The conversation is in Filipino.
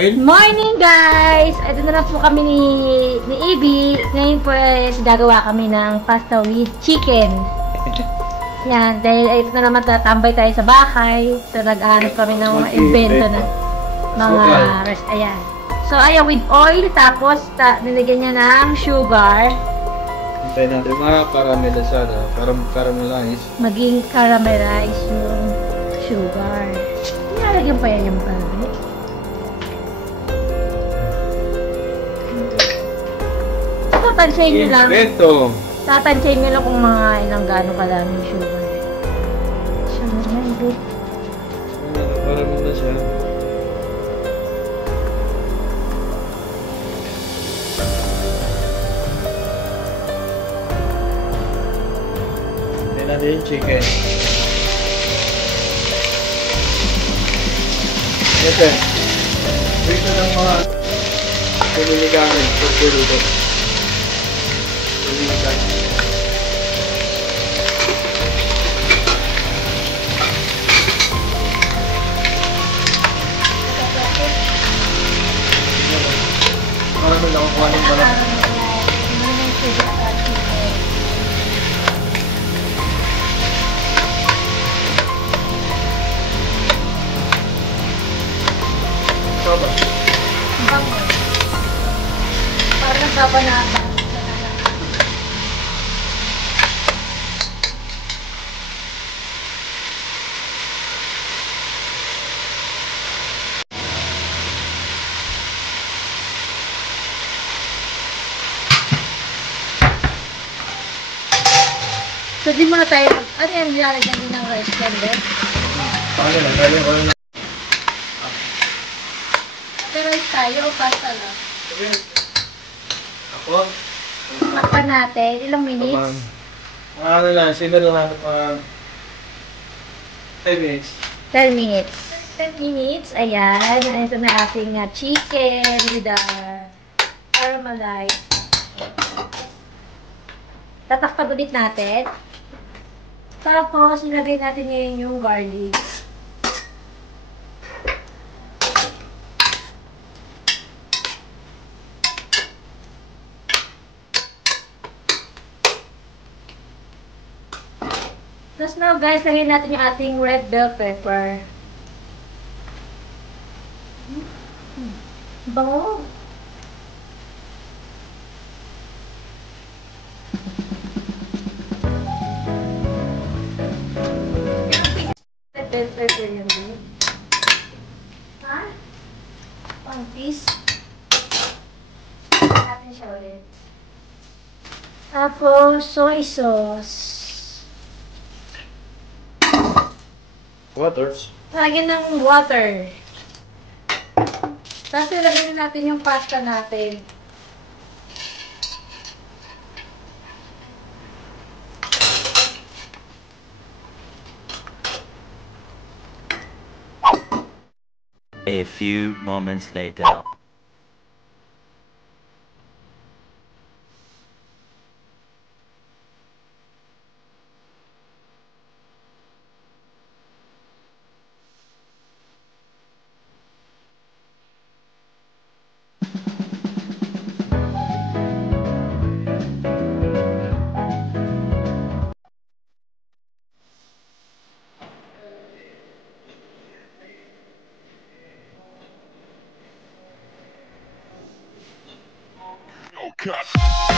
oil. Morning guys! Ito na lang po kami ni Ivy. Ngayon po gagawa kami ng pasta with chicken. Yan, dahil ito na naman tatambay tayo sa bahay. So nag-aanap kami ng mga invento na mga rest. Ayan. So ayan, with oil, tapos nilagyan niya ng sugar. Hintayin natin caramelize. Maging caramelize yung sugar. Nalagyan pa yan yung caramel. Tatansyahin nyo lang. Tatansyahin nyo lang kung mga ilang gano'ng kalami yung sugar. Siya naman, good. Parang na siya. Hintayin natin yung chicken. Ito. Dito ng mga piniligamin. Pagpuluto. Marami lang kung anong pala. Parang nagpapanata. So, di muna tayo, ano yan, nilalagyan din ng rice blender? Paano lang? Kaya ko na. Pero rice tayo o pasta lang? Ako? Takpan natin, ilang minutes? Mga ano lang, sino lang natin mga 10 minutes. 10 minutes. 10 minutes, ayan. Ito na ating chicken with the caramelized. Tatakpan ulit natin. Tapos, ilagay natin ngayon yung garlic. Tapos now guys, lagay natin yung ating red bell pepper. Bango! Red bell pepper yun din. Ha? One piece. Lagay natin siya ulit. Tapos, soy sauce. Waters. Lagyan ng water. Tapos ilagyan natin yung pasta natin. A few moments later. Cut.